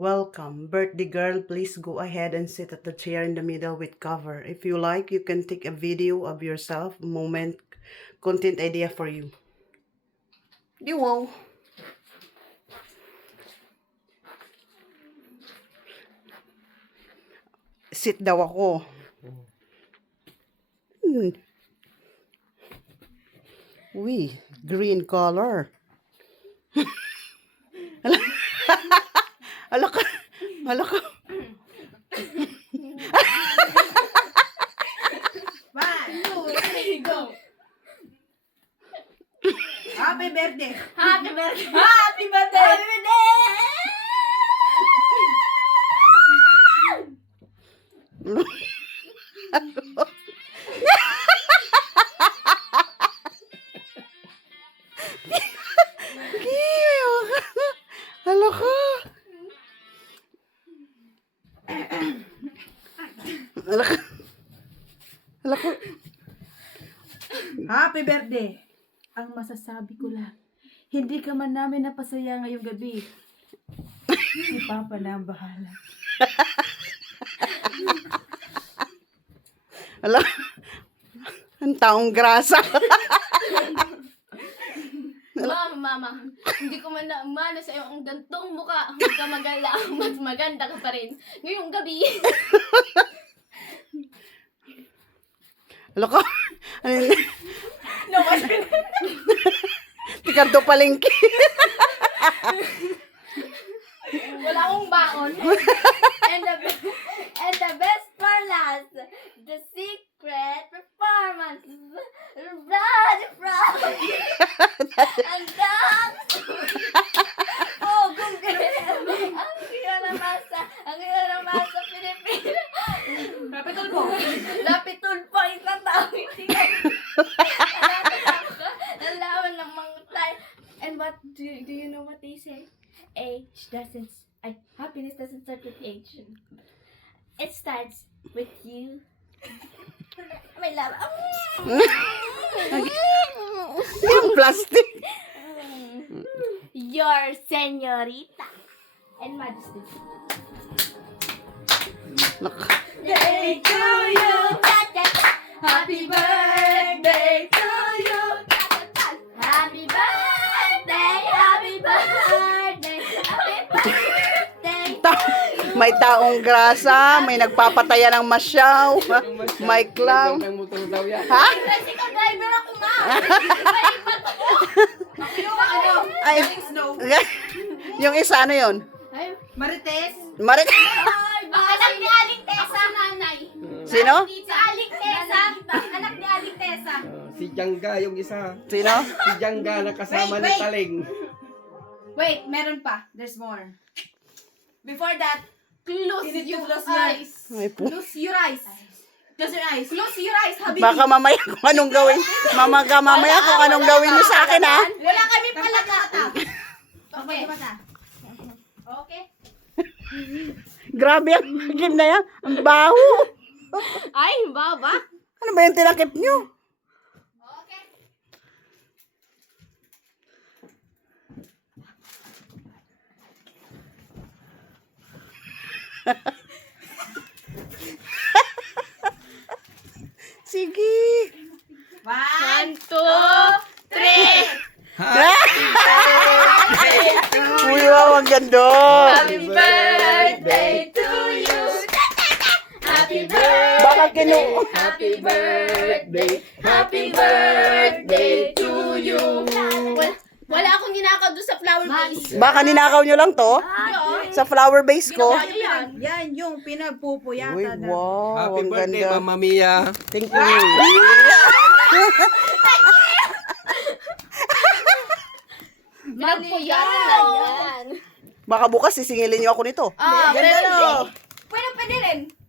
Welcome. Birthday girl, please go ahead and sit at the chair in the middle with cover. If you like, you can take a video of yourself, moment, content idea for you. Wow. Sit daw ako. Uy, green color. Alaka. Alaka. 1, 2, 3, go! Happy birthday! Happy birthday! Happy birthday! Happy birthday! Alaka. Alaka. Alaka. Happy birthday! Ang masasabi ko lang, hindi ka man namin napasaya ngayong gabi. Si Papa na ang bahala. Alaka. Ang taong grasa. Mama, hindi ko man naamala sa iyo ang gantong muka. Huwag ka magala, mas maganda ka pa rin ngayong gabi. Alaka. Ano yun? No, mas Tikanto palengke. wala akong baon. And the best for last, the secret performance. Run from and dance. Oh, gumgano. Ang hira na masa Pilipino. Rapitol po! Lapitol pa itatawid. Nalaman ng mangutay. And what do you know what they say? Happiness doesn't start with age. It starts with you. May love. Yung plastic. Your señorita and majesty. Day to you. Happy birthday to you. Happy birthday, happy birthday, happy birthday. May taong grasa, may nagpapataya ng masyaw, may clown. Ha? Kasi ka driver ako nga. Ano? Ay, Snow. yung isa ano yun? Ay, Marites. Marik. anak ni Aling Tessa, nanay. Sino? Si Aling Tessa, anak ni Aling Tessa. Si Jangga yung isa. Sino? Si Jangga na kasama Wait, ni wait. Taling. Wait, meron pa. There's more. Before that, Close you need to your close your eyes. Ay po. close your eyes. Close your eyes. Close your eyes, Habibi. Baka mamaya kung anong gawin. Mamaya kung anong gawin mo sa akin, ha? Wala kami palaga. Okay. Okay. Grabe ang takip na yan. Ang baho. Ay, baba. Ano ba yung tinakip nyo? Okay. Sige. 1, 2, 3. Uy, wow, ang ganda. Happy birthday to you. Happy birthday. Baka kinu... Happy birthday. Happy birthday to you. Wala akong ginakaw doon sa flower base. Baka ninakaw nyo lang to? Sa flower base ko? Yan yung Uy, pinagpupuyatan na. wow, Happy ang birthday, ganda. Mama Mia. Thank you. Pinagpuyatan na yan. Baka bukas sisingilin nyo ako nito. Ah, Ganda, no? pwede rin.